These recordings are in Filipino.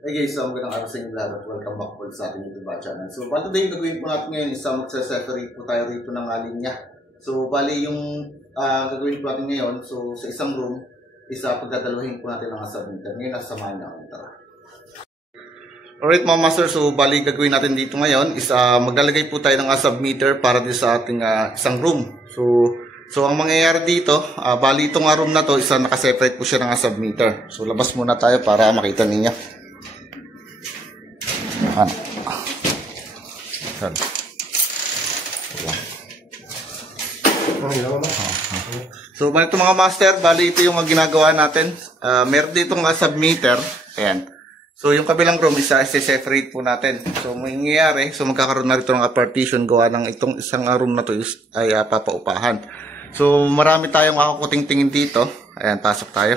Hey guys, magandang araw sa inyo lahat at welcome back po sa ating YouTube channel. So, today gagawin po natin ngayon is magsa-separate po tayo rito ng linya. So, bali yung gagawin po natin ngayon, so sa isang room, is pagdadalahin po natin ang submeter. Ngayon, nasamahan niya ako. Tara. Alright mga master, so bali gagawin natin dito ngayon is maglalagay po tayo ng submeter para din sa ating isang room. So ang mangyayari dito, bali itong room na to, nakaseparate po siya ng submeter. So labas muna tayo para makita ninyo. So bali ito mga master, bali ito yung ginagawa natin. Meron ditong submeter. Ayan. So yung kabilang room separate po natin. So mangyayari, so magkakaroon na rito ng partition gawa ng itong isang room na to ay papaupahan. So marami tayong makakuting-tingin dito. Ayan, pasok tayo.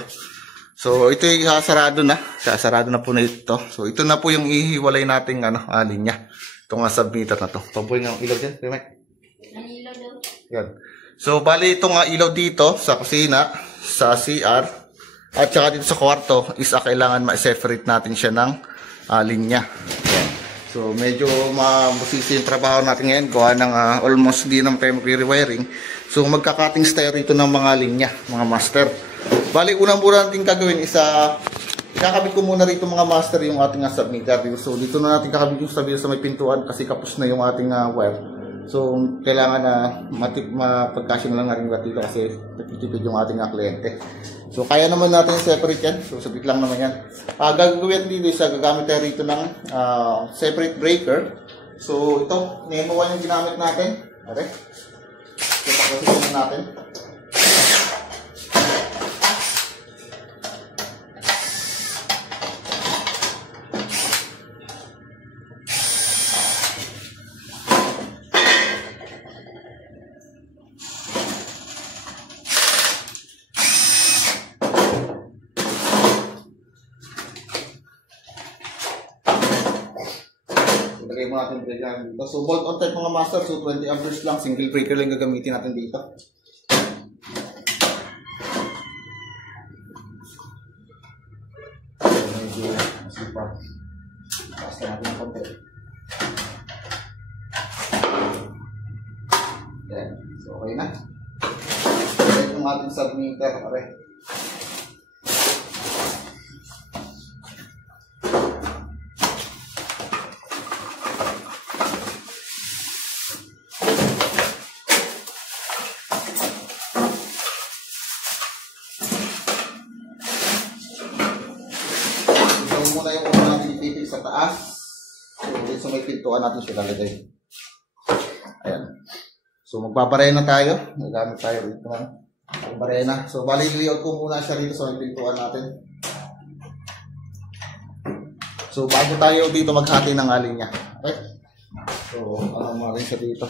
So ito ay sarado na. Sarado na po na ito. So ito na po yung ihiwalay nating linya. Itong submeter na to. Pabuhay ng ilaw dyan. Ang ilaw daw. Yan. So bali itong ilaw dito sa kusina, sa CR, at saka dito sa kwarto is kailangan ma-separate natin siya ng linya. Yan. So medyo mabusisi yung trabaho natin ngayon. Gawa ng almost di naman tayo mag-rewiring. So magkakating tayo rito ng mga linya, mga master. Bali, unang-una natin gagawin is kakabit ko muna rito mga master yung ating submeter. So dito na natin kakabit yung submeter sa may pintuan kasi kapos na yung ating wire. So kailangan na mapagkasya na lang natin dito kasi tipid yung ating kliyente. So kaya naman natin separate yan. So sabit lang naman yan. Gagawin dito is gagamit tayo rito ng separate breaker. So ito, Nemo 1 yung ginamit natin. Okay. So tapusin natin. Lagay mo natin breaker dito. So bolt on type mga master. So 20 amperes lang. Single breaker lang gagamitin natin dito. So medyo masipag. Basta natin ang konti. Yan. So okay na. Ito yung ating submeter. Okay. Muna yung una natin ipipig sa taas. So may pintuan natin siya lalagay. Ayan. So magbabarena tayo. Nagamit tayo rito ng barena. So bali i-layout ko muna siya rito sa may pintuan natin. So bago tayo dito maghati ng linya. Okay? So mo rin siya dito.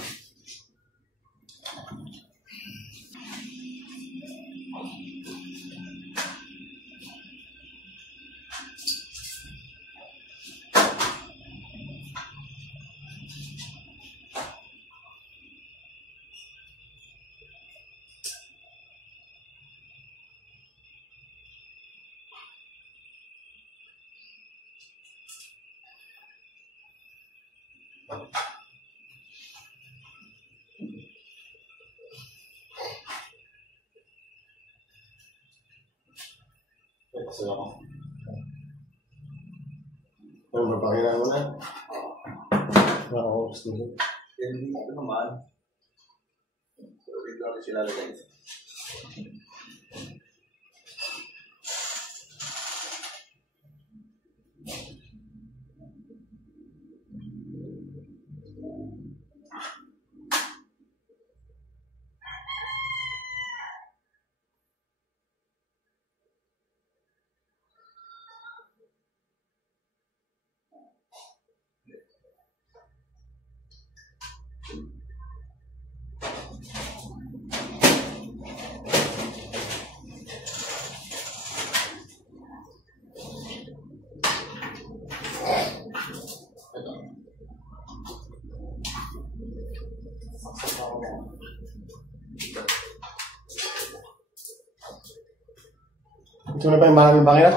Kasi ako. Ano ba pakailangan mo na? Oo, gusto mo. Hindi ito naman. So, dito natin sila lagay. Ito na ba yung maraming bangin?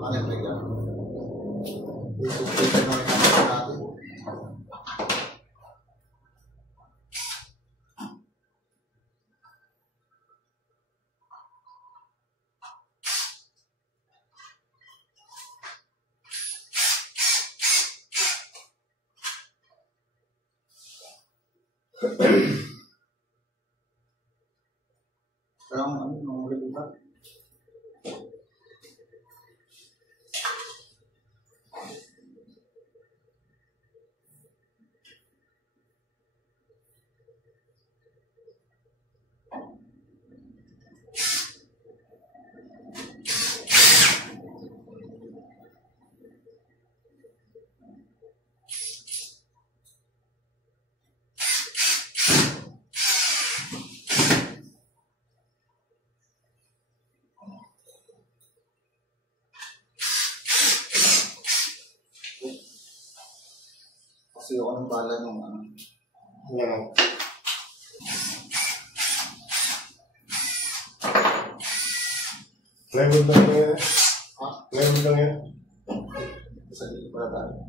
Ano yung leg yan? Ito naman natin. Parang ano, nangulit ba? Kasi ako ng bala nung ano. Yan. Plywood lang yan. Ha? Plywood lang yan. Sa dito pala tayo.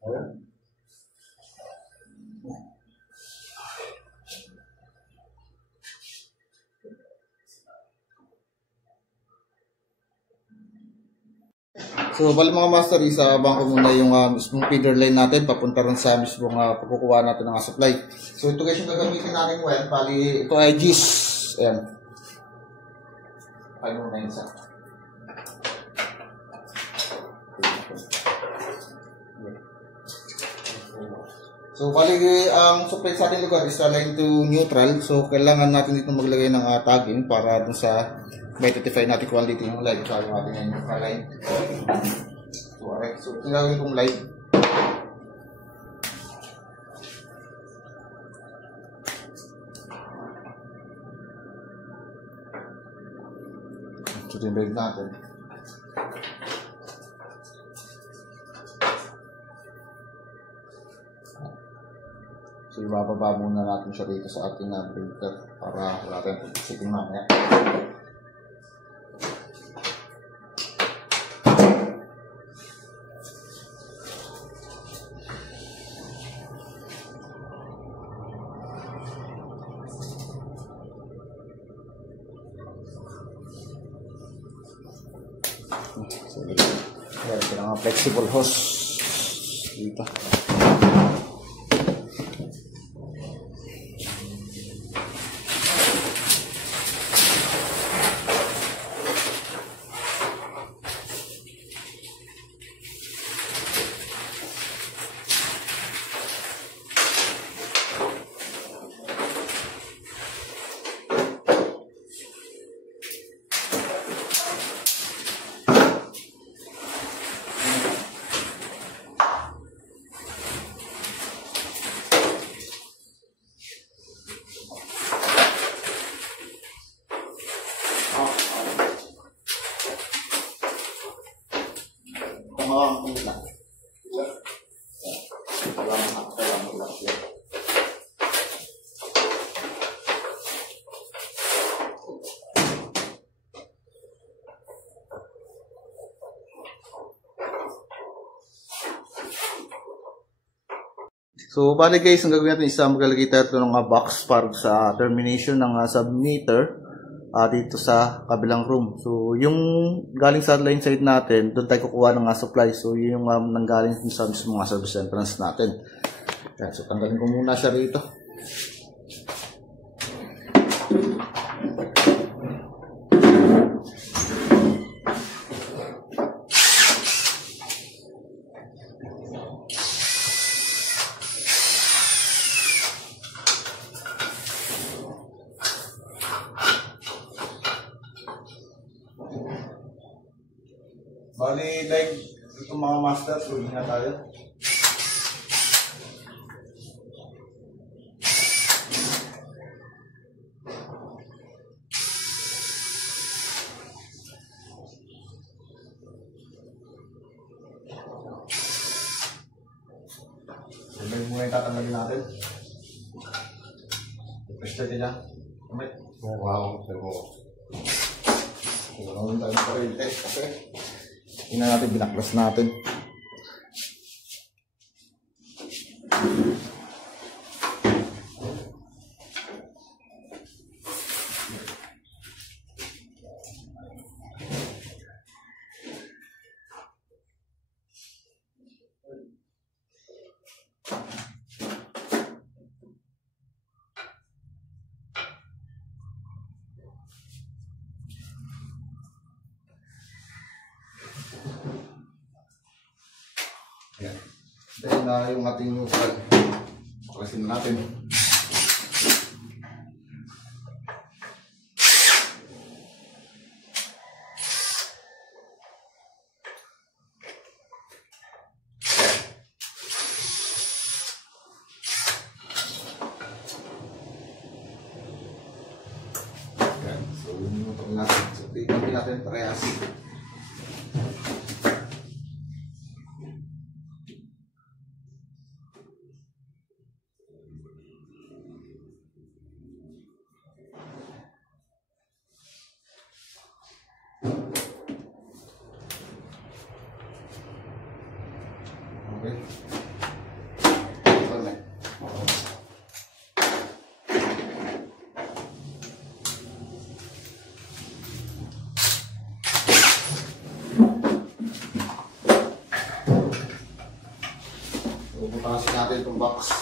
Ayan. So, bali mga master, isabang ko muna yung mismong feeder line natin papunta rin sa mismong pagkukuha natin ng supply. So, ito guys yung gagamitin natin well. Bali, ito ay GIS. Ayan. Ano na yun sa? So, bali, ang supply sa ating lugar is aligned to neutral. So, kailangan natin dito maglagay ng tagging para dun sa ma-identify natin quality yung light. So, natin yan yung line. So, alright. So, tinagawin kong light. So, tinagawin natin. So, ibababa muna natin siya dito sa ating printer para wala tayong pag-sitting mamaya. So, meron silang mga flexible hose dito. mga pula. Kailangan mo lang. So, bali guys, ang gagawin natin is maglalagay tayo ito ng box para sa termination ng submeter dito sa kabilang room. So, yung galing sa line side natin, doon tayo kukuha ng supply. So, yung nanggaling sa mga service entrance natin. Yan, so, tanggalin ko muna siya rito. Bali, like, itong mga master, so hindi na tayo. So, like muna yung tatanggalin natin. Pressure ka dyan. Kamay. Wow, pero Kung tayo ng parente, kasi tingnan natin, binaklas natin. Yan. Then, yung ating neutral. Paklasin natin. Yan. So, yung neutral natin. So, tignan natin parehas. Okay. Ito na. So, butasin natin itong box.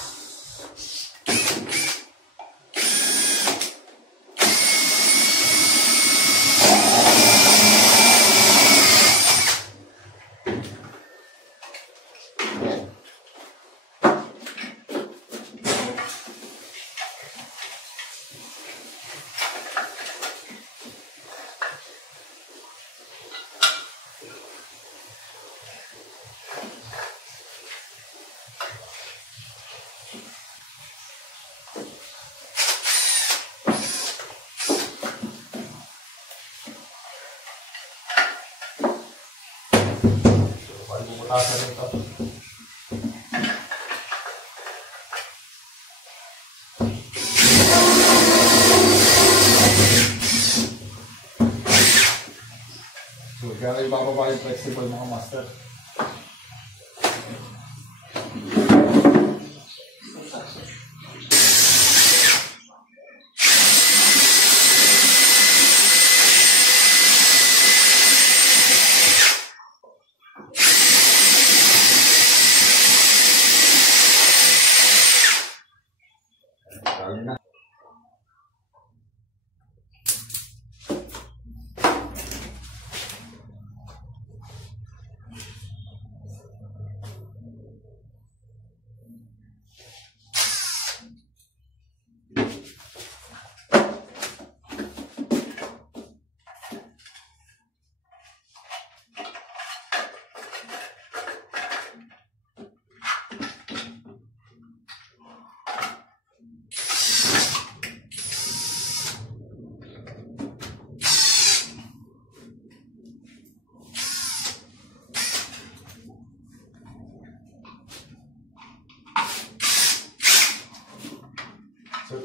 Butasan ito. So, kaya ibababa yung flexible mga master. Kali na.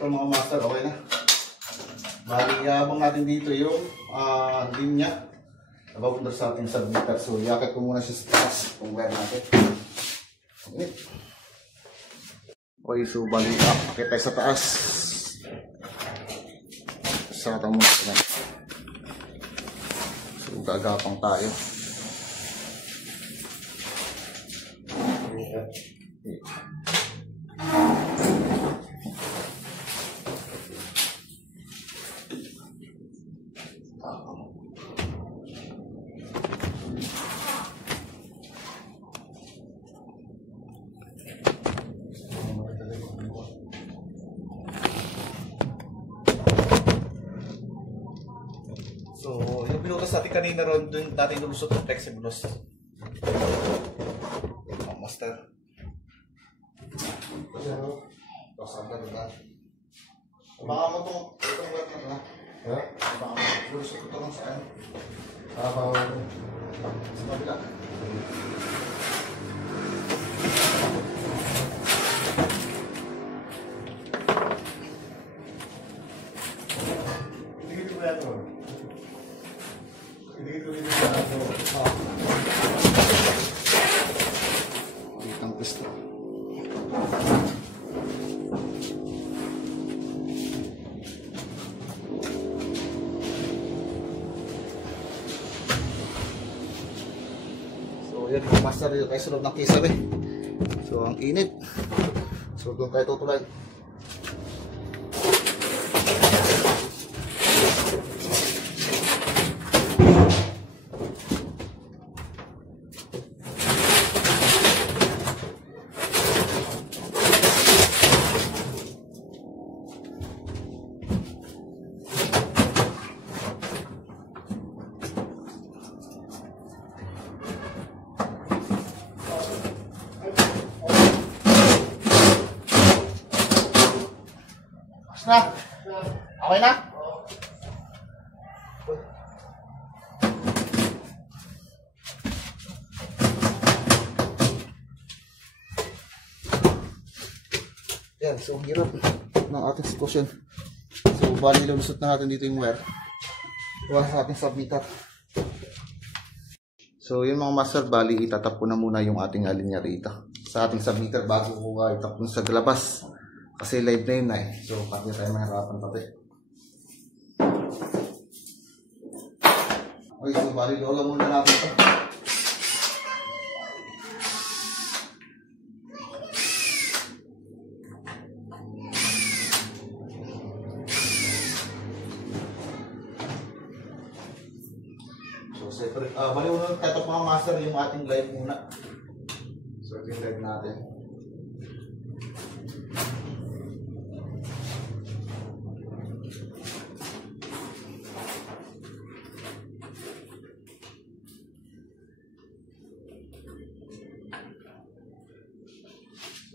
Ito mga master, okay na. Bali, habang natin dito yung linya papunta sa ating submitter. So, yakit ko muna siya sa taas kung wire natin. Okay. Okay, so bali, akit tayo sa taas. Sa atang muna na. So, gagapang tayo. Okay. So, yung binutas natin kanina ron, dun natin lulusot ng flexibles. Ang master. Tapos ang gano'n na. Baka mo itong work na na. Ha? Baka mo, lulusot ito kung saan. Baka Sa kabila. Dikit ko ba ito? Dikit ko dito sa ito. Itang pisto. So, yan yung master dito tayo sa loob ng kisar eh. So, ang init. So, doon tayo tutulay. Na? Okay na? Yan, so hirap ng ating sitwasyon. So, bali lulusot na natin dito yung wire. Wala sa ating submitter. So, yun mga master, bali itatap ko na muna yung ating linya rito sa ating submitter bago ko itapon sa labas. Kasi live na yun na eh. So, pati tayo mahirapan pati. Okay, so bali lola muna natin ito. So, separate. Bali muna tatap mga master yung ating live muna. So, ito yung live natin.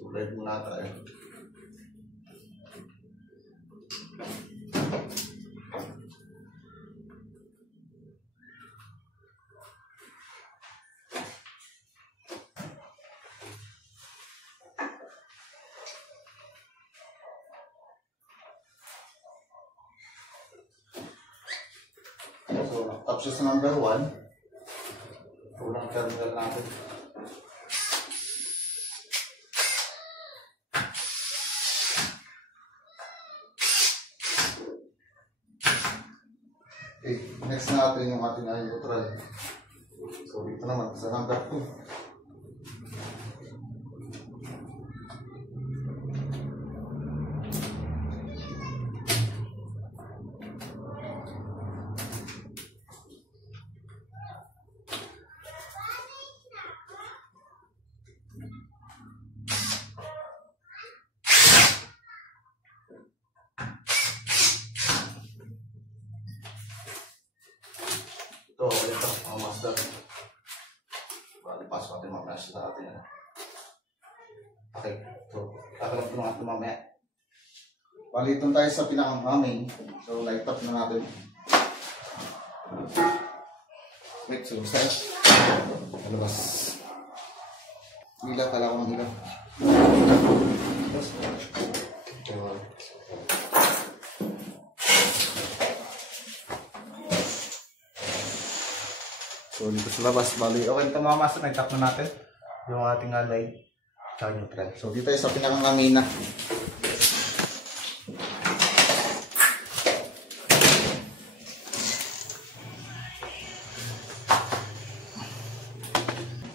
Live muna tayo. So, tapos siya sa number 1. Unang terminal natin. Okay, next natin yung ating neutral. So, dito naman sa number 2. Ito, ito, mga master. Bali, pasok natin mga flash sa atin. Okay, so, kakalap ko na natin mamaya. Bali, itong tayo sa pinaka-main. So, light up na natin. Wait, so, sa'yo. Kalabas. Hila, kala ko ng hila. Okay, So, dito sa labas, bali, okay ito mga master, nag-tap na natin yung ating light tsaka neutral. So, dito sa pinakang-kamina.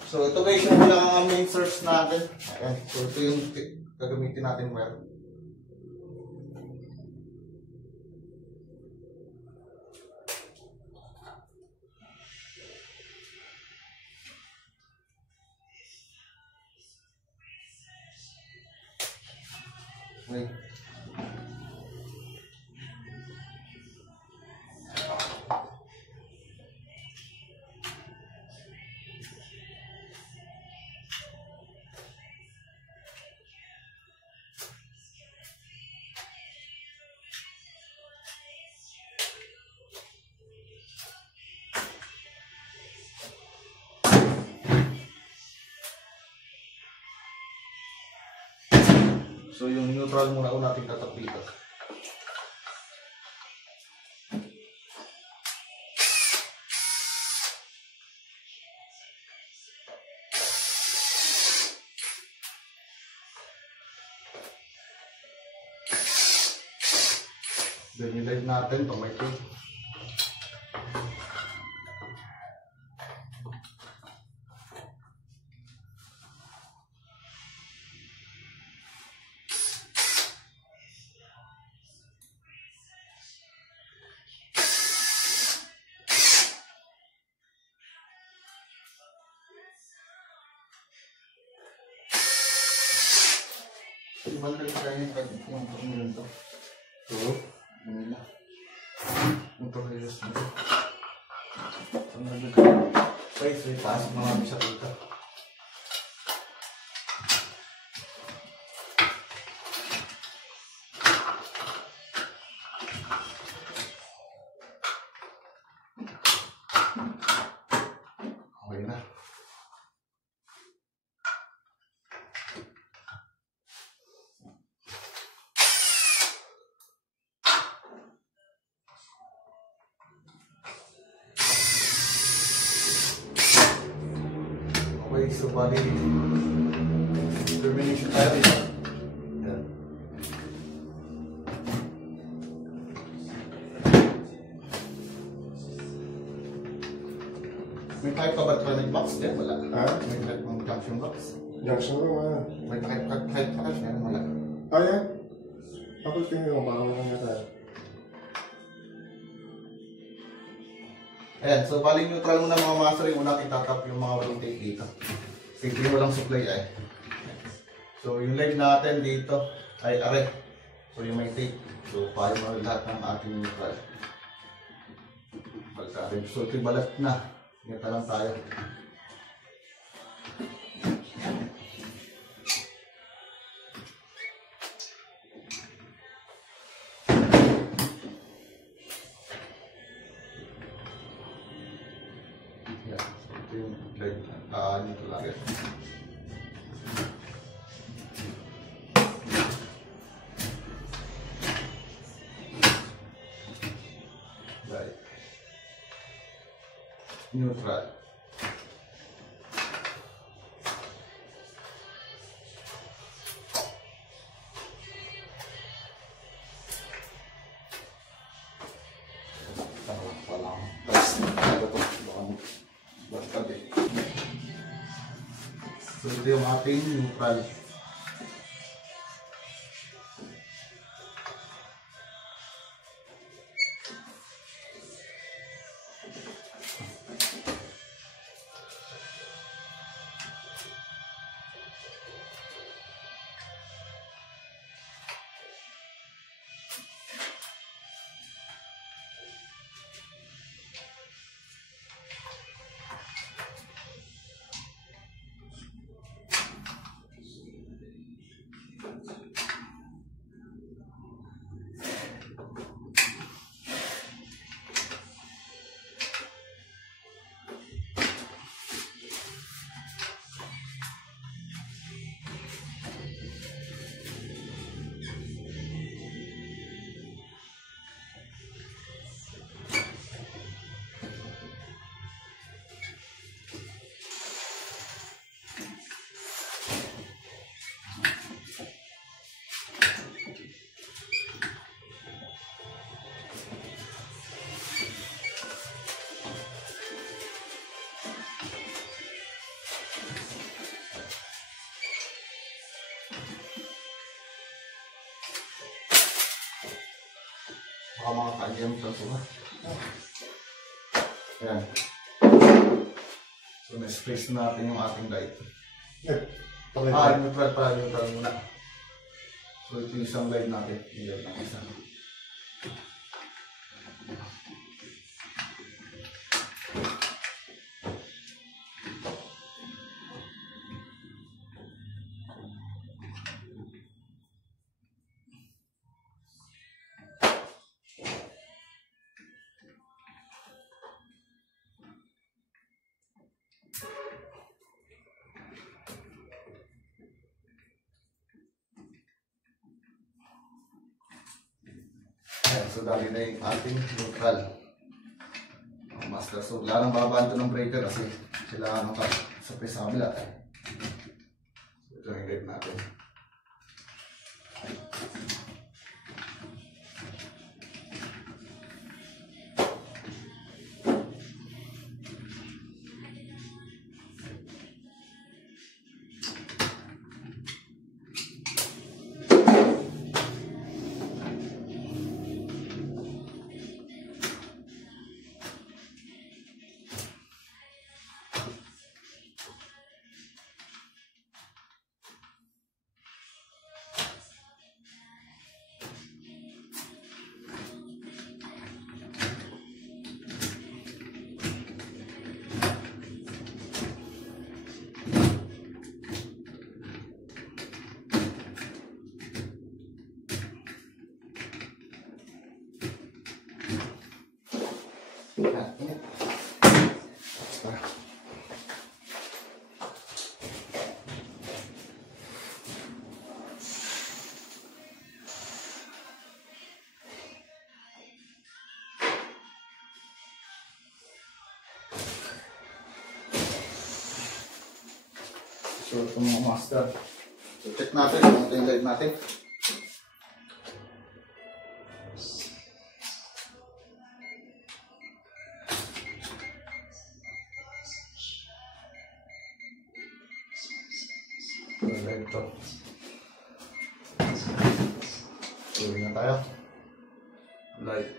So, ito guys yung pinakang-main source natin. Ayan. So, ito yung gagamitin natin wire. Okay. So, yung neutral muna natin tatap dito. Then, yung light natin, tumitin. Ibang lang tayo yung pagmilan to. So, yun na. Yung tornillos na ito. So, nagagawin. So, itaas mga bisa dito. Okay na. Okay, so bali termination tayo dito. Yan. May type ka ba electronic box? Yan, wala. May type ng junction box? Junction lang ah. May type ka yan, wala. Yan. Ako tingin ko, baka lang nga tayo. Ayan, so bali neutral muna mga master, yung una itatap yung mga walang tape dito. Kasi yung walang supply ay. So yung leg natin dito ay are. So yung may tape. So payo mo lahat ng ating neutral. Pagkarin. So ito balat na. Ngita lang tayo. Yan. So ito yung leg. Nito lang yan. Right. Neutral. So ito yung ating neutral. Baka mga kanyang tansuha. Ayan. So, na-space natin yung ating light. Neutral pala, neutral muna. So, ito yung isang light natin. Yung light ng isa. Ayan, so dali na yung ating neutral. Master, so wala nang babanto ng breaker kasi kailangan ng sa press sa kabila. So ito yung guide natin. So ito mga master. So check natin kung ito yung light natin. Ito. Tuloy na tayo. Light.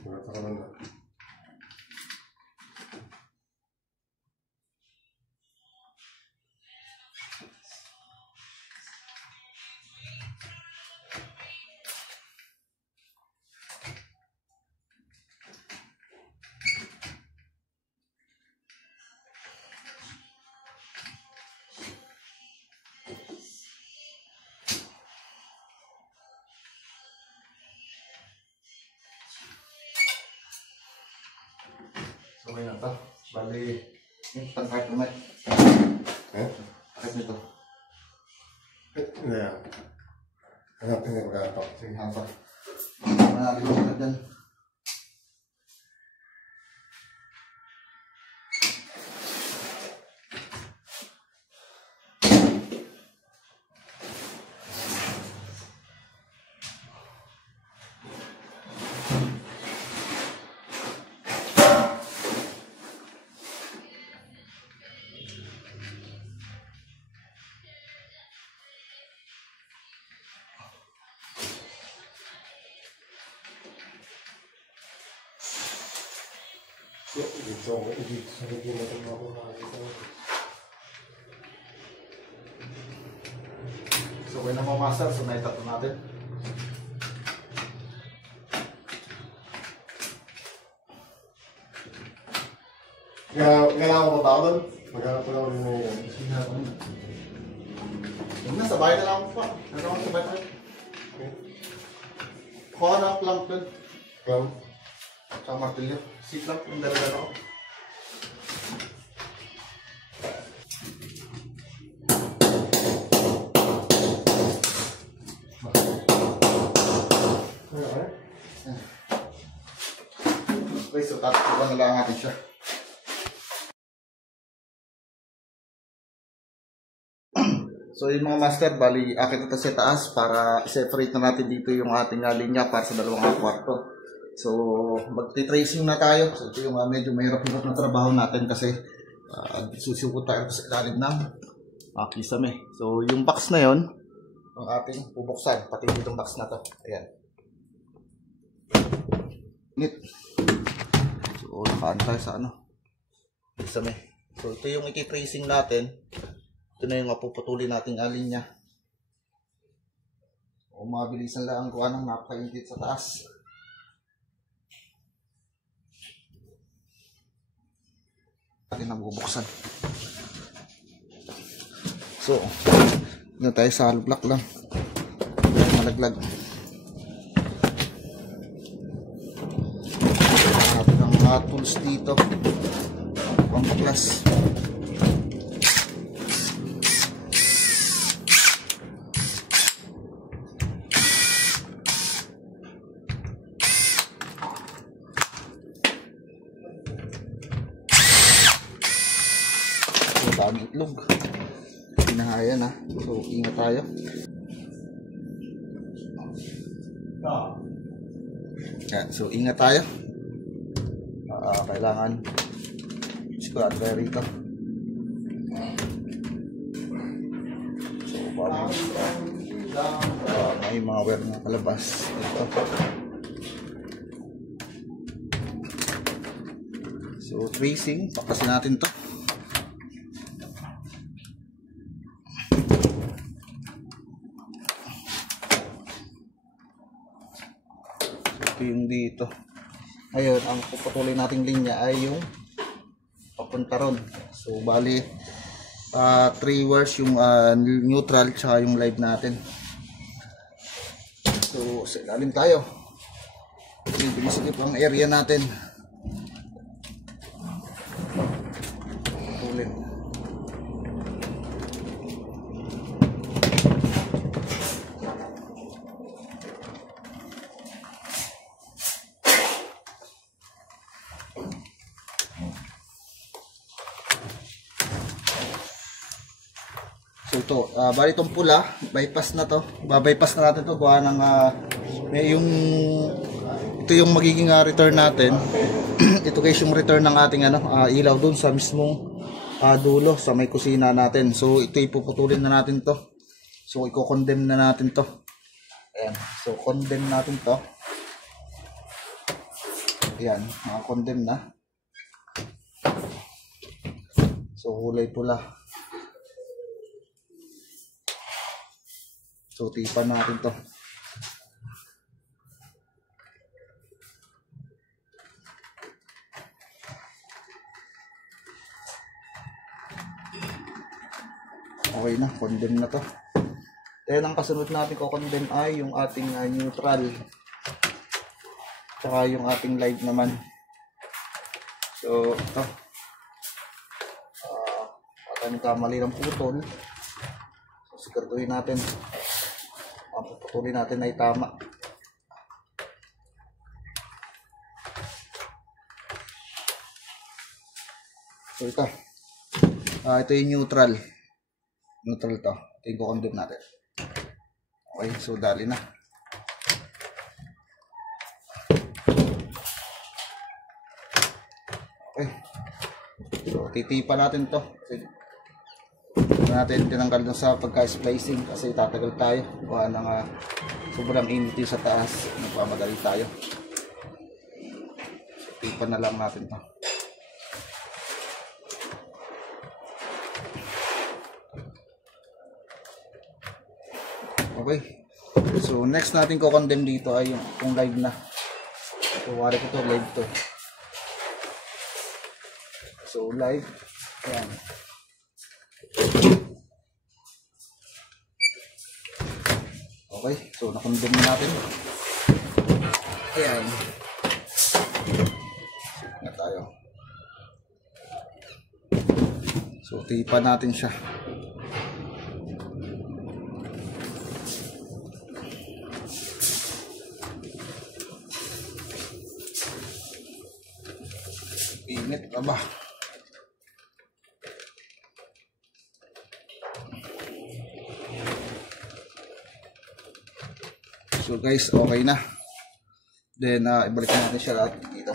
Nakatakalan na. So okay na ito. Bali, yung pang-cart naman. Kahit nito. Yeah. Hanapin na magkakapak. Sige, hanap. Hanapin mo na dyan. Dito sa hindi na ito makakita. So okay na mga master, so naitato natin. Kailangan ko ba ako doon? Maghanap ko lang rin na yun. Yun na, sabay na lang ako pa. Ano ako sabay tayo? Kuha na ang clamp doon. Clam? Tsaka martilyo. Si clamp, yung dala-dala ako. Okay, so tatapuan na lang natin siya. So yung mga master, bali akit ito sa taas para separate na natin dito yung ating linya para sa dalawang kwarto. So magti-tracing na tayo. So ito yung medyo mahirap-hirap na trabaho natin kasi susubot tayo sa ilalim ng kisame. So yung box na yon ang ating bubuksan, pati itong box na to. Ayan. Nit. So nakaan tayo sa kisame. So ito yung iti-tracing natin. Ito na yung mapuputulin nating linya. O mabilisan lang ang kuha ng napakaingit sa taas. Natin na bubuksan. So, dito tayo sa hollow block lang. Malaglag. Natin ang mga tools dito. Pampaklas. Dami itlog. Pinahaya na. So, ingat tayo. Yan. So, ingat tayo. Kailangan sigurado tayo rito. So, may mga wire na palabas dito. So, tracing. Pakasin natin to. Yung dito. Ayun, ang puputulin nating linya ay yung papunta ron. So, bali 3 wires yung neutral tsaka yung live natin. So, sa ilalim tayo. Binisip ang area natin. Putulin. So ito, bali itong pula, bypass na to. Babypass na natin to gawa ng ito yung magiging return natin. Ito guys yung return ng ating ilaw dun sa mismong dulo sa may kusina natin. So ito ipuputulin na natin to. So i-condemn na natin to. Ayan. So condemn natin to. Ayan, condemn na. So kulay pula. So, tipan natin to. Okay na, condemn na to. Then, ang kasunod natin ko-condemn ay yung ating neutral. Tsaka yung ating live naman. So, ito. Baka nagkamali ng putol. So, siguraduhin natin. Ang puputulin natin ay tama. So ito. Ito yung neutral. Neutral to. Ito yung kukondem natin. Okay, so dali na. Okay. So titipan natin to. Natin tinanggal dun sa pagka-splicing kasi tatagal tayo. Kuha ng sobrang init sa taas. Nagpamadali tayo. Tipan na lang natin to. Okay. So next natin ko-condemn dito ay yung live na. So wari ko to, live to. So, live. Ayan. Okay. So, nakondom na natin. Ayan. Na tayo. So, tipa natin siya. Init ka ba? So guys, okay na. Then, ibalik natin siya lahat dito.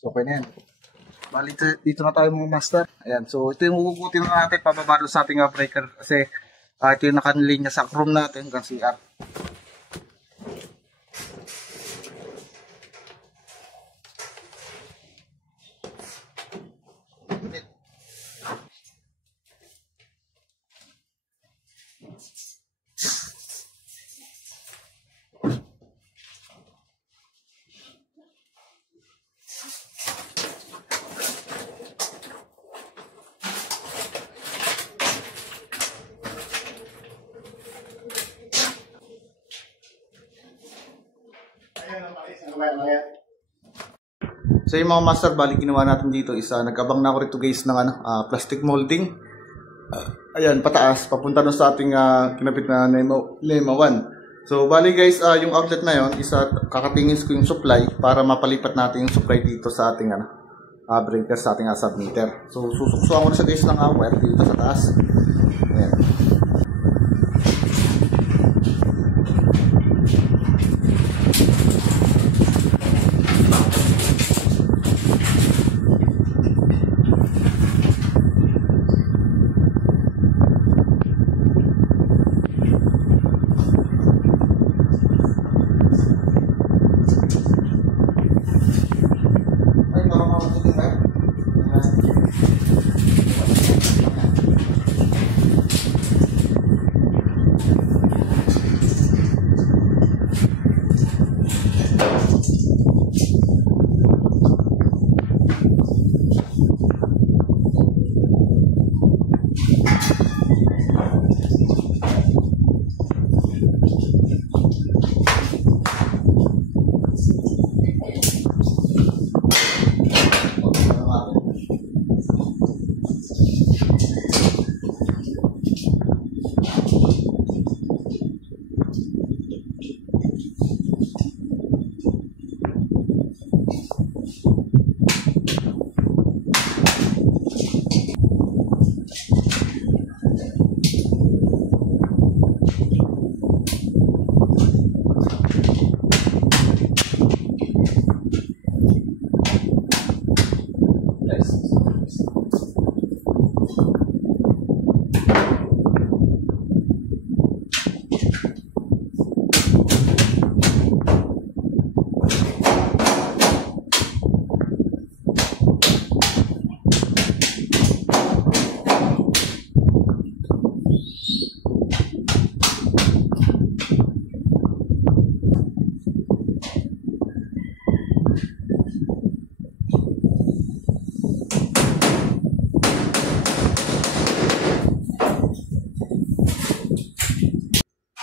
So, okay na yan. Bali, dito na tayo mga master. Ayan. So, ito yung hugutin natin pababalo sa ating breaker. Kasi, ito yung nakaniling niya sa chrome natin hanggang CR. So yung mga master, bali ginawa natin dito is nagkabang na ako rito guys ng plastic molding. Ayan, pataas, papunta na sa ating kinapit na Lema 1. So bali guys, yung outlet na yon is kakatingin ko yung supply para mapalipat natin yung supply dito sa ating breaker, sa ating submeter. So susuksuan ko na siya guys ng wire dito sa taas. Ayan.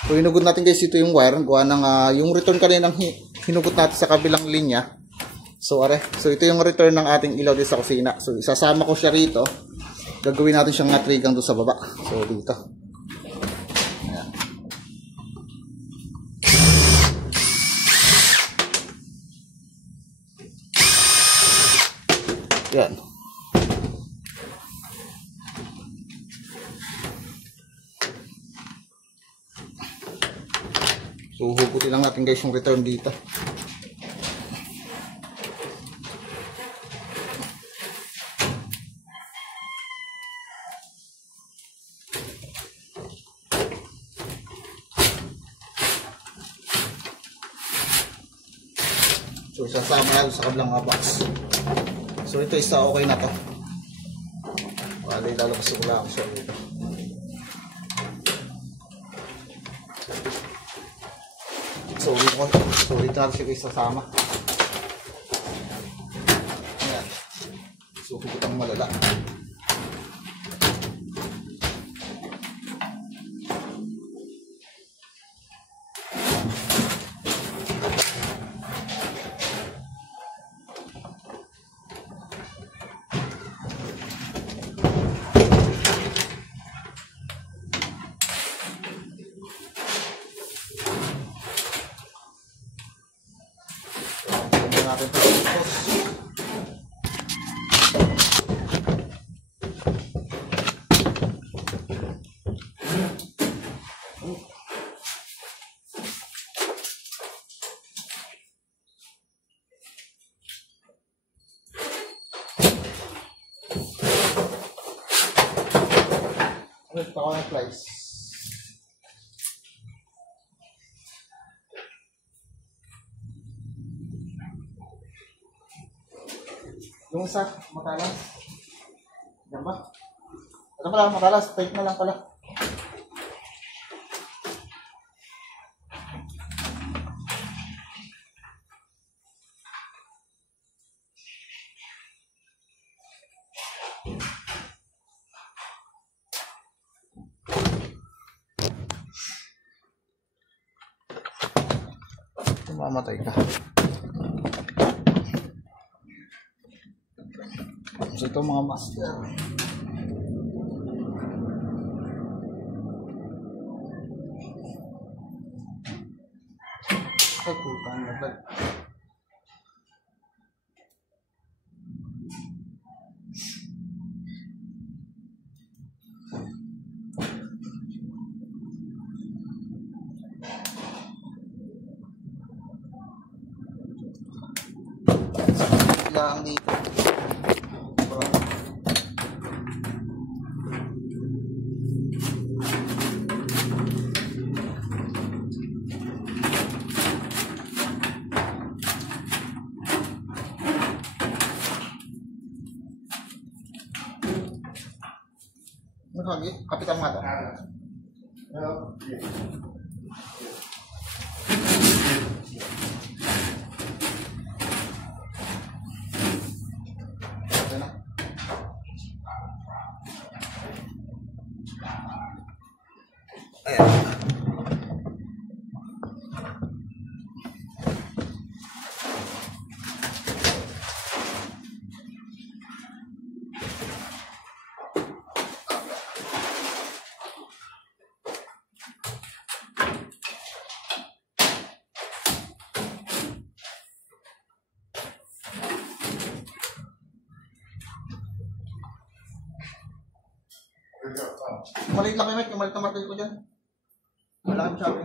So hinugot natin guys ito yung wire, gawa ng yung return kanina hinugot natin sa kabilang linya. So ito yung return ng ating ilaw dito sa kusina. So isasama ko siya rito. Gagawin natin siyang trigang doon sa baba. So dito. Ayan. Yan. So, hugutin lang natin guys yung return dito. So, isasama natin sa kabilang box. So, ito isa okay na to. Bali, lalabas ko lang ako siya dito. So, dito natin siya isasama. Ayan. So, higitang malala. Natin ito tapos. Ito ako ng price. Yung isa, matalas. Yan ba? Ito pala, matalas. Tight na lang pala. Mamatay ka. So ito mga master. Pagkutan na ba? Lang dito. Kapitan mga ito. Ayan. Maliit lang yung mic, yung maliit na market ko dyan. Malaki masyado.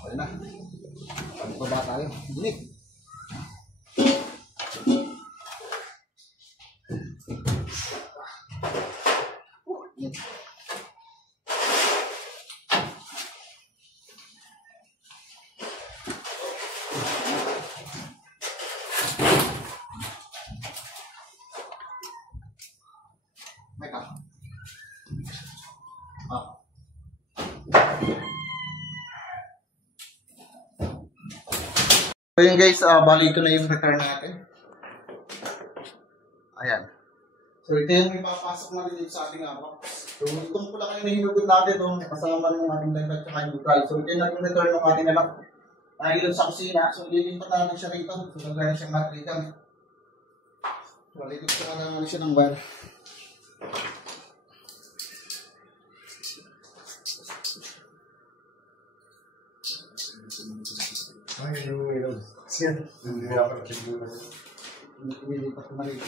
Okay na. Pagbaba tayo. Dinig. Meka. Ah. So yun guys, bali ito na yung return natin. Ayan. So ito yung ipapasok natin dito sa ating box. So itong pula kayo na hinugod natin, kasama ng ating light at saka neutral. So ito yung naging return ng ating anak. Ilot sa kusina. So ililipat natin siya rito. So nagkaya siyang matrikan. So ililipat ko na naman siya ng wire. Ay, yung ilaw. Siya. Hindi nga pala kibulan. Ililipat ko na rito.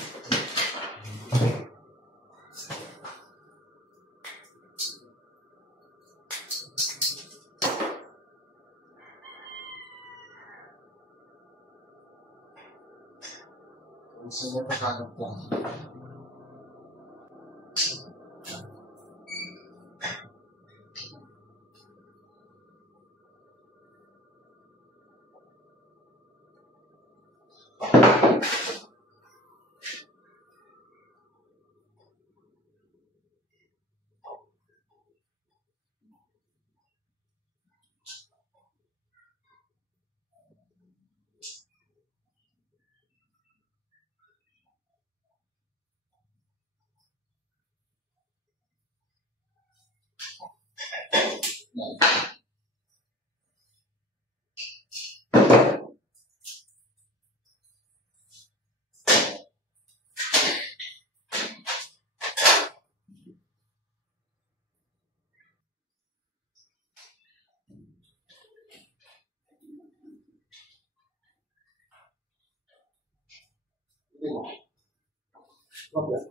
Gusto niya pagkagap ko. Okay.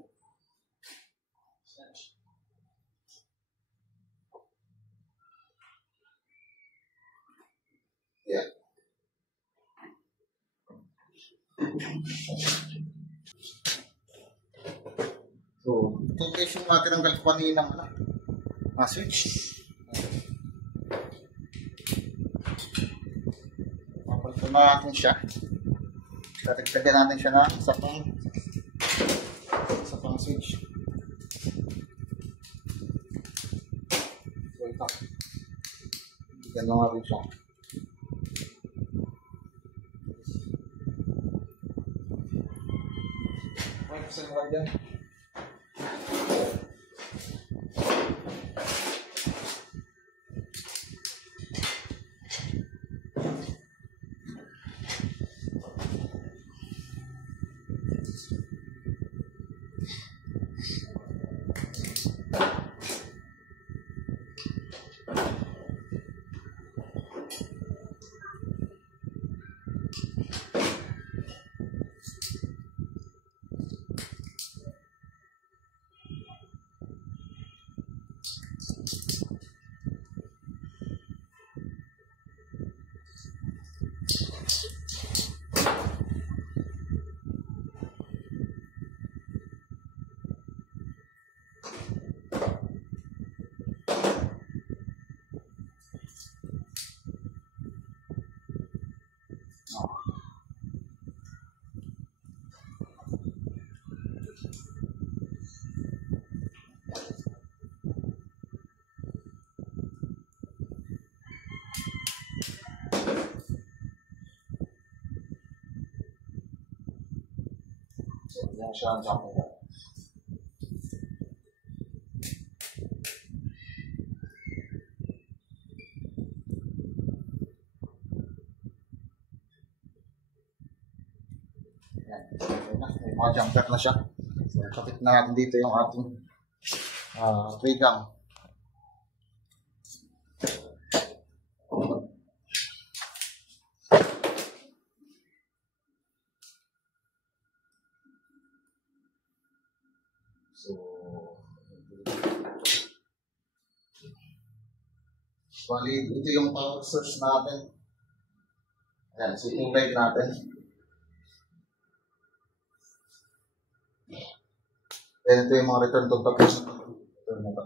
Yeah. So, ito guys yung tinanggal ko kanina ng switch. Papalitan natin siya. Tatagtagan natin siya ng isa pang switch. So ito. Gano'n nga rin siya. Okay, kasi naman dyan. So, yan siya ang jump nila. Yan. May mga jumper na siya. So, kapit na natin dito yung ating tray gun. So, bali, ito yung power source natin. Ayan, so yung light natin. Then ito yung mga return contacts. Return na ito.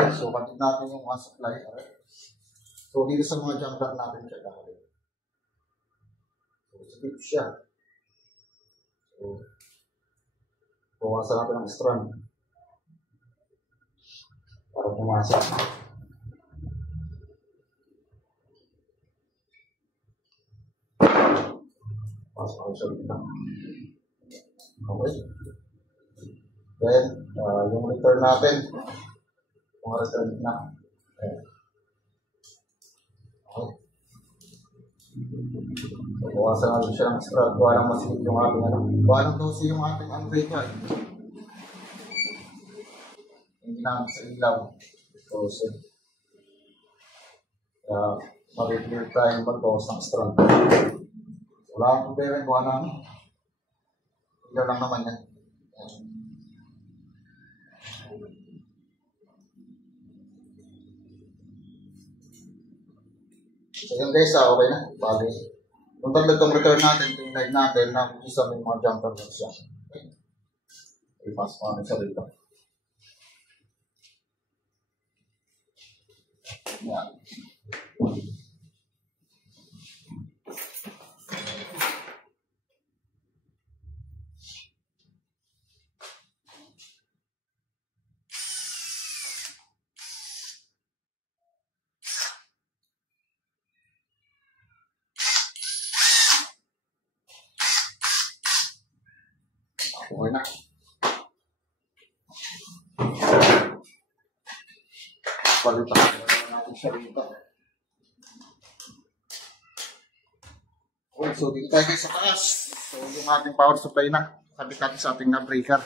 Okay, so kapit natin yung mga supply. Okay? So dito sa mga jumper natin check natin. So skip siya. So bukasan natin ang strand para pumasok. Pasok ako siya dito. Okay. Then, yung return natin, mga return na. Okay. Okay. So, bukasan natin siya ng strap. Buwan lang masikip yung ating ano. Buwan lang dosi yung ating unbraid niya. Hindi namin sa ilaw. So, mag-clear tayo mag-bukas ng strap. Wala akong problema. Buwan lang. Ilaw lang naman yan. So yun guys, okay na. Bali, kung tatlo itong return natin, ito yung live natin, na isa may mga jumper na siya. Okay. Ipasok natin siya dito. Yan. Okay na. Palitan natin siya dito. Okay, so dito tayo sa taas. So yung ating power supply na. Sabit natin sa ating breaker.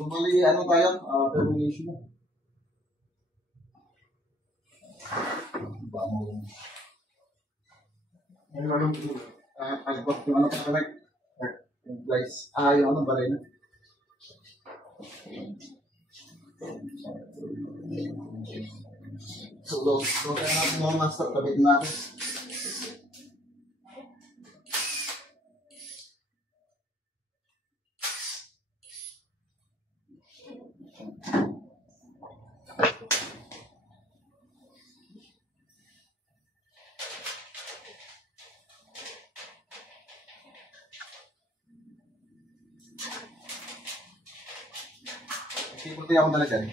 Bumali, ano tayo? Termination na. Bamo. Ano lang po? Alibot yung ano pa connect. Yung place. Yung ano, balay na. So, kaya natin mga master, tabitin natin. Puti ako talaga eh.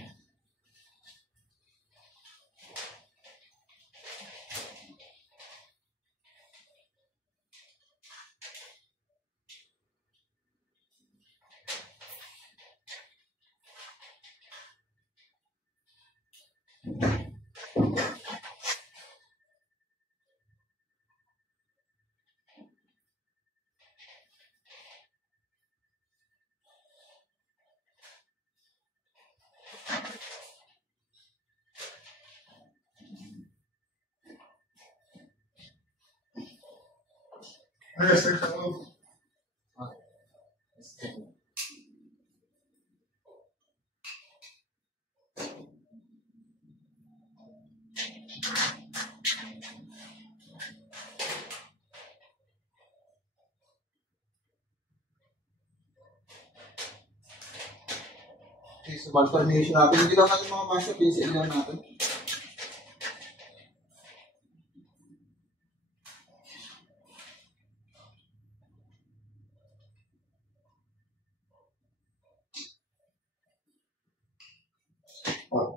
Yes, sir. Okay, so malformation natin. Hindi lang natin mga masya, pincel lang natin.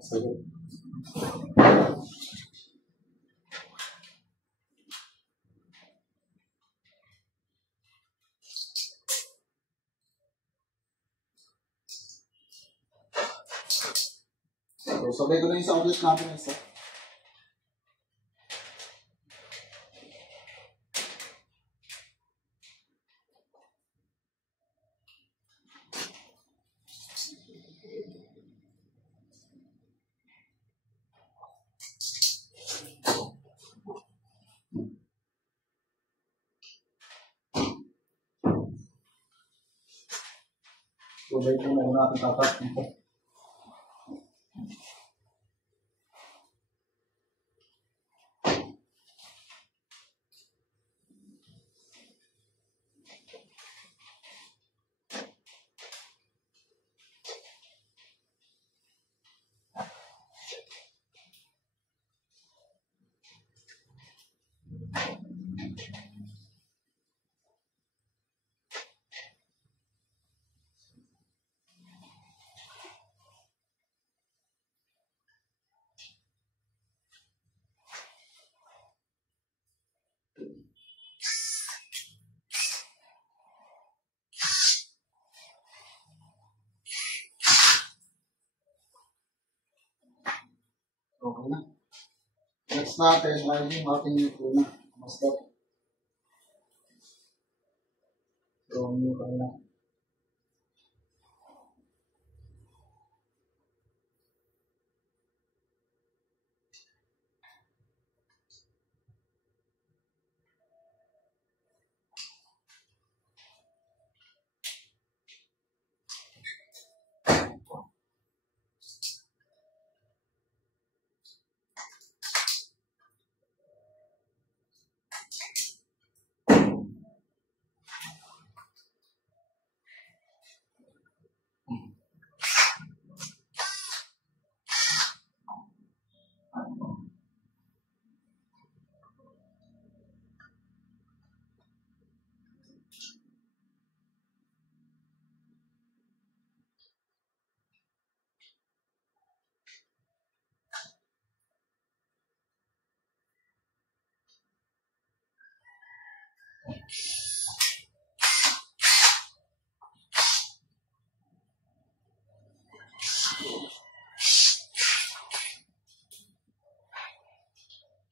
Sige. So, sabay ko na yung sa outlet natin isa. Sabay ko na natin tatak dito. Okay na. Next natin ay yung ating una. Master. So, yung kanina.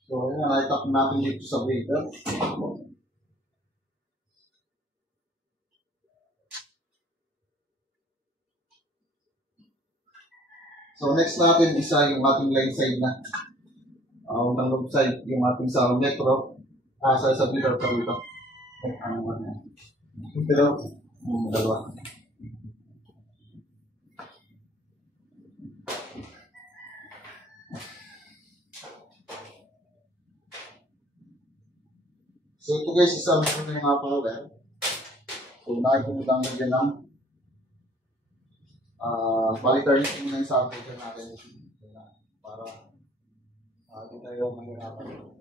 So, ayan, nakitap natin dito sa breaker. So, next natin isa yung ating line side na. Unang loop side, yung ating sa metro. Sa pillar pa dito. Ano ba yan? Pero, dalawa. So, ito guys, isa mo na yung power. So, nakikita mo dyan ng balitarnish mo na yung sample dyan natin. Para hindi tayo mahirapan.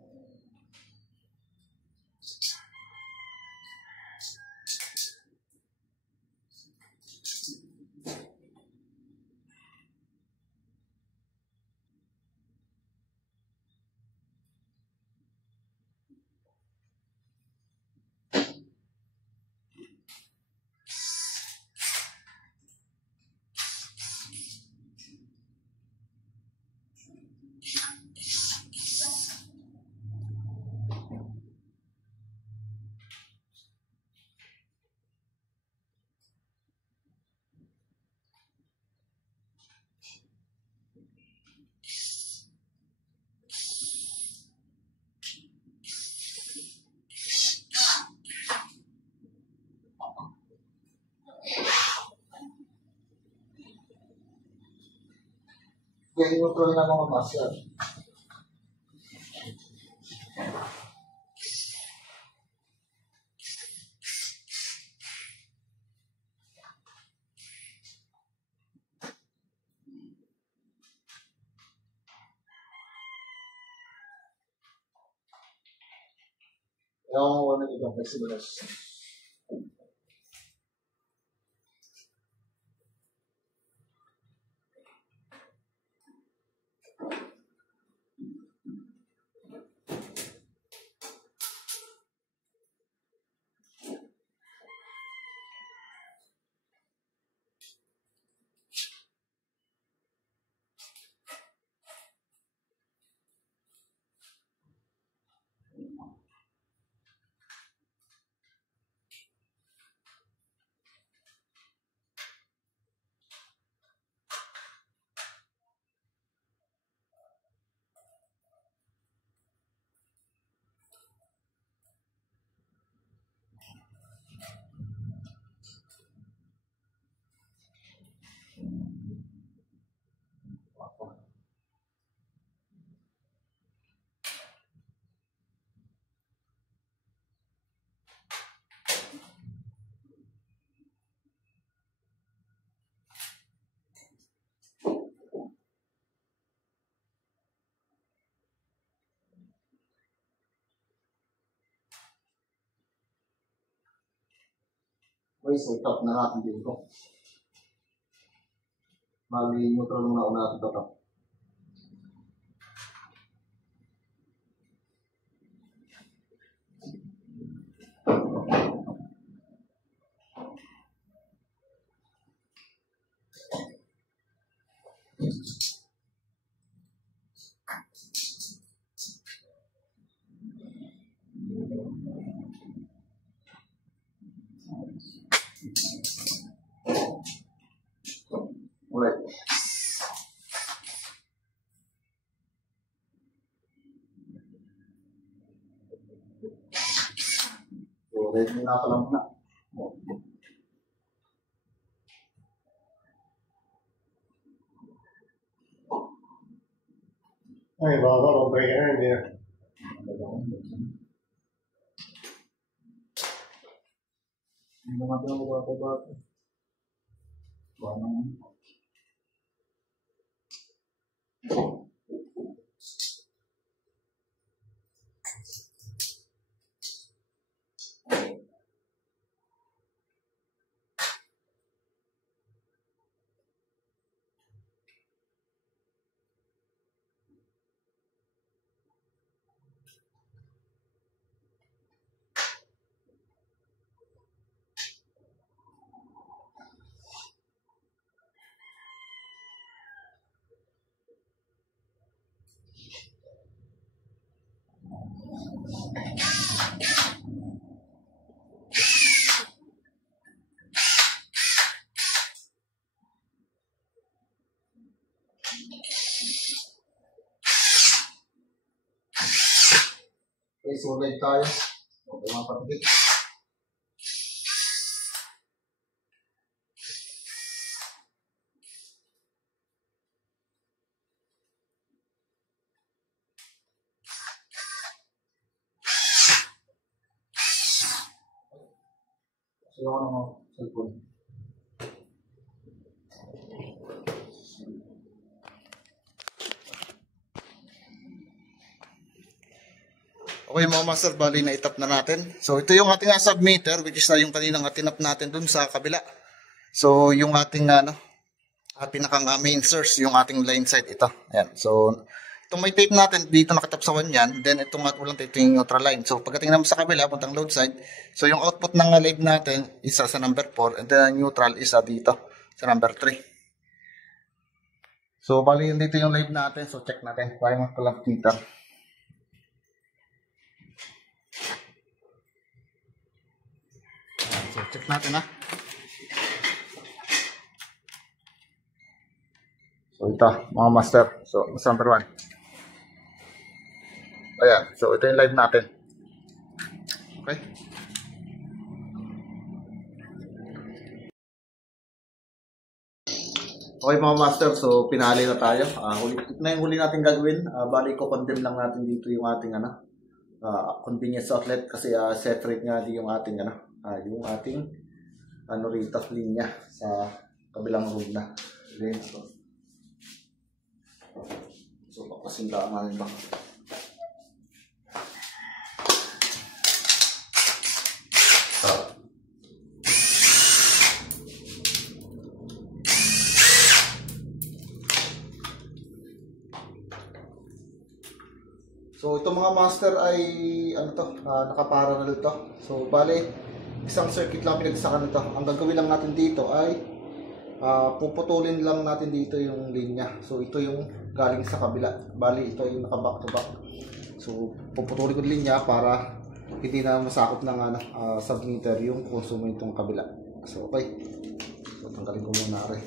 Kaya neutral na mga master. Yung ano ito, flexible. Okay, so top na natin dito. Bali, neutral muna natin ito. Alright. So, ready na pala muna. Ay, baka mabay ka na, hindi na. Hindi naman ito magbabago. Buwan naman. Okay, so live tayo. Okay, mga kapatid. So, yung ano mo, cellphone. Okay mga master, bali na itap na natin. So ito yung ating submeter, which is na yung kaninang tinap natin dun sa kabila. So yung ating pinakang main source, yung ating line side ito. Ayan. So itong may tape natin dito nakatap sa one yan. Then itong walang tape, yung neutral line. So pagdating naman sa kabila, puntang load side. So yung output ng live natin isa sa number 4 and then neutral isa dito sa number 3. So bali dito yung live natin. So check natin. Kaya mga kalaptita. So check natin ha. So ito mga master. So number 1. Ayan. So ito yung live natin. Okay. Okay mga master. So pinali na tayo. Ito na yung huli natin gagawin. Bali ko condemn lang natin dito yung ating convenience outlet kasi separate nga din yung ating yung ating rito linya sa kabilang room na. Okay. So papasintaan natin ba. So itong mga master ay ano to, nakaparallel to. So bale, isang circuit lang pinagsakan nito. Ang gagawin lang natin dito ay puputulin lang natin dito yung linya. So ito yung galing sa kabila. Bali ito yung naka back to back. So puputulin ko yung linya para hindi na masakop ng submeter yung konsumo itong kabila. So okay. So tanggalin ko muna rin.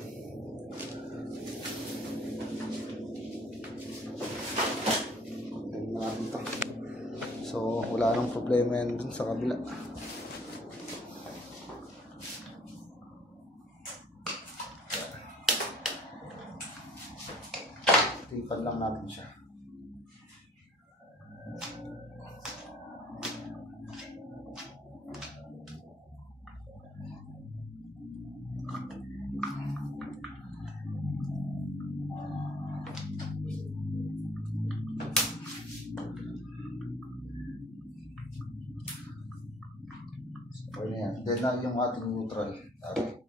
So wala nang problema yan dun sa kabila. Tipan lang natin siya. So yan. Then na yung ating neutral. Okay.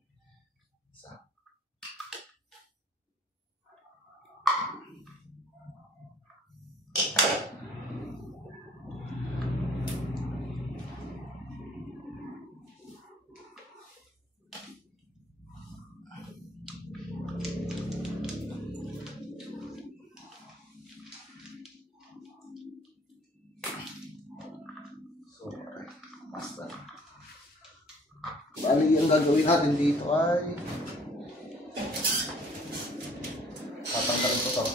Basta. Bali, ang gagawin natin dito ay tatanggalin ko to.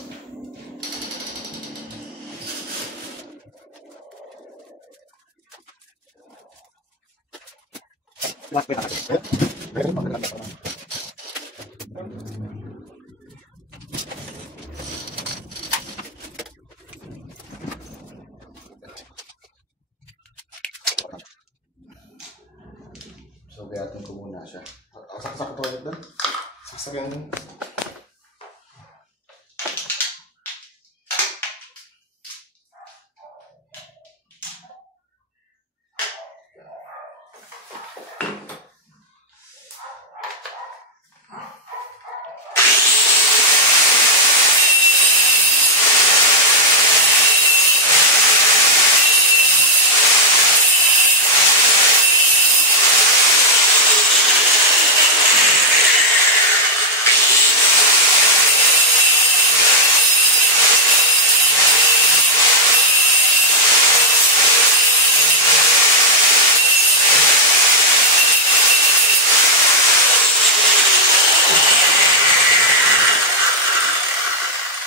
So, gayatin ko muna siya. Saksak ko ulit doon. Sasakyan mo.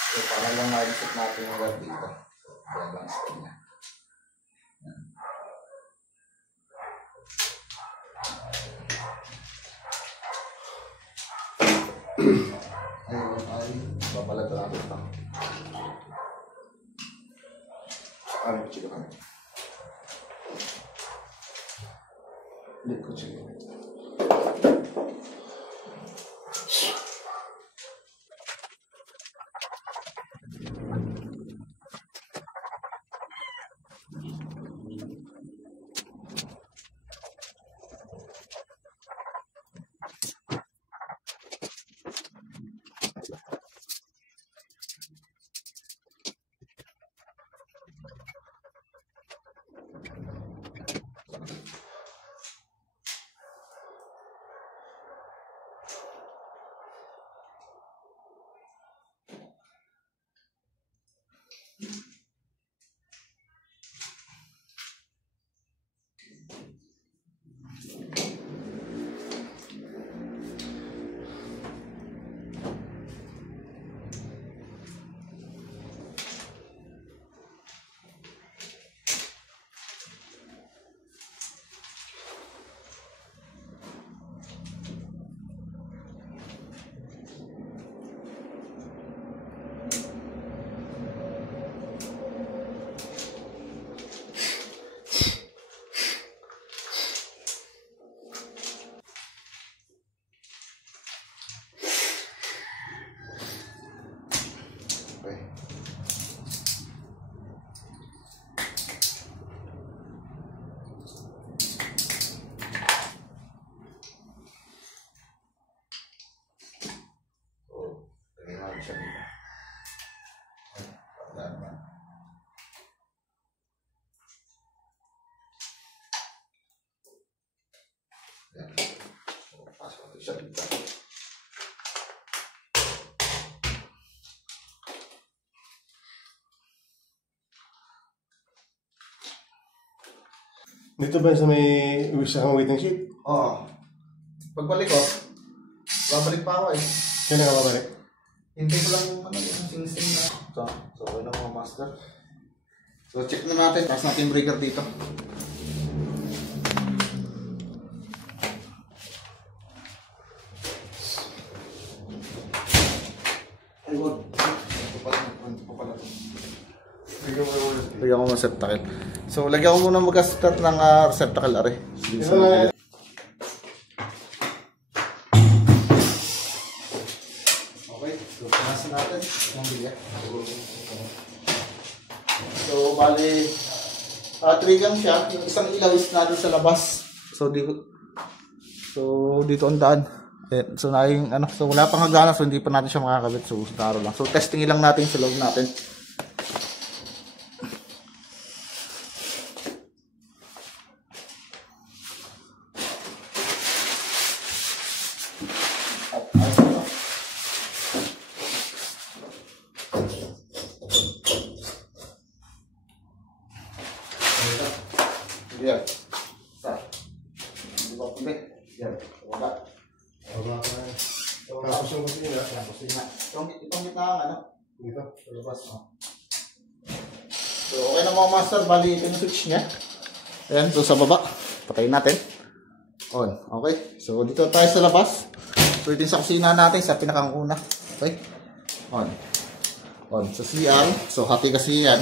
So, para lang na-reset natin yung web dito. So, kaya lang stop niya. Ayun ay babalat natin ito. Ano ko chilo kami? Hindi ko chilo. siya dito. Ay, tandaan naman. Dito ba sa may isa kang waiting sheet? Oo. Pagbalik ko, babalik pa ako eh. Kailan ka babalik? Hindi ko lang yung sing-sing na. So, okay na mga master. So, check na natin. Taas natin yung breaker dito. Ay, wag. Ito pala. Lagyan ko ng receptacle. So, lagyan ko muna mag-start ng receptacle, are. Sige, so, okay, so panasin natin ang bilya. So, bali, 3 gang siya. Yung isang ilaw is na doon sa labas. So, dito ang daan. So, so wala pang hagdanan, so hindi pa natin siya makakabit. So, naro lang. So, testing lang natin sa loob natin. Yan. Di ba pili? Yan. Wala. Wala ka na. Tapos yung kusina. Itong gitna ano? Dito. Sa labas, no? So, okay na mga master. Bali, ito yung switch niya. Ayan. So, sa baba. Patayin natin. On. Okay. So, dito tayo sa labas. So, ito yung sa kusina natin sa pinakanguna. Okay. On. On. Sa CR. So, hati kasi yan.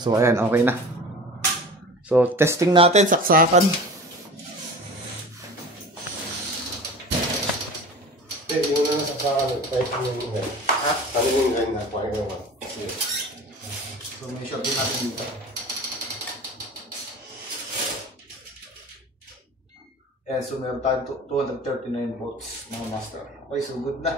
So, ayan, okay na. So, testing natin, saksakan. Yung nasa kanan, kahit yung gan. Ano yung gan na? Pakita naman. So, may short din natin dito. Ayan, so meron tayo 239 volts, mga master. Okay, so good na.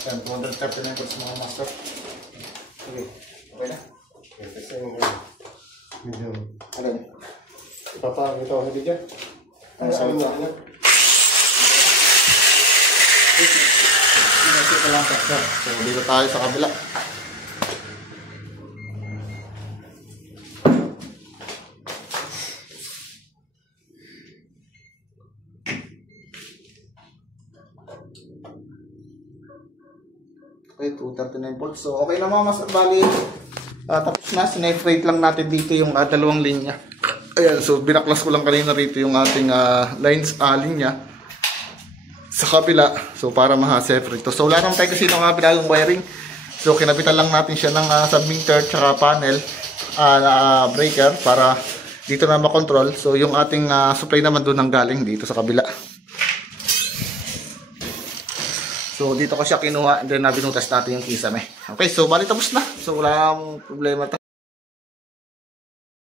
Ayan, 239 volts, mga master. Okay, okay na. Kasi yung gan. Medyo. Alam. Ipapakita ko sa video. Ano sa inyo? Ito lang, master. So, dito tayo sa kabila. Okay, 239 volts. So, okay na mga master. Bali, tapos na. Sinefrate lang natin dito yung dalawang linya. Ayan, so binaklas ko lang kanina rito yung ating linya sa kabila. So, para ma-separate to. So, wala naman tayo kasi ng binagong wiring. So, kinabitan lang natin siya ng submeter tsaka panel breaker para dito na makontrol. So, yung ating supply naman doon ang galing dito sa kabila. So, dito ko siya kinuha and then binutas natin yung kisame. Okay, so bali tapos na. So, wala akong problema.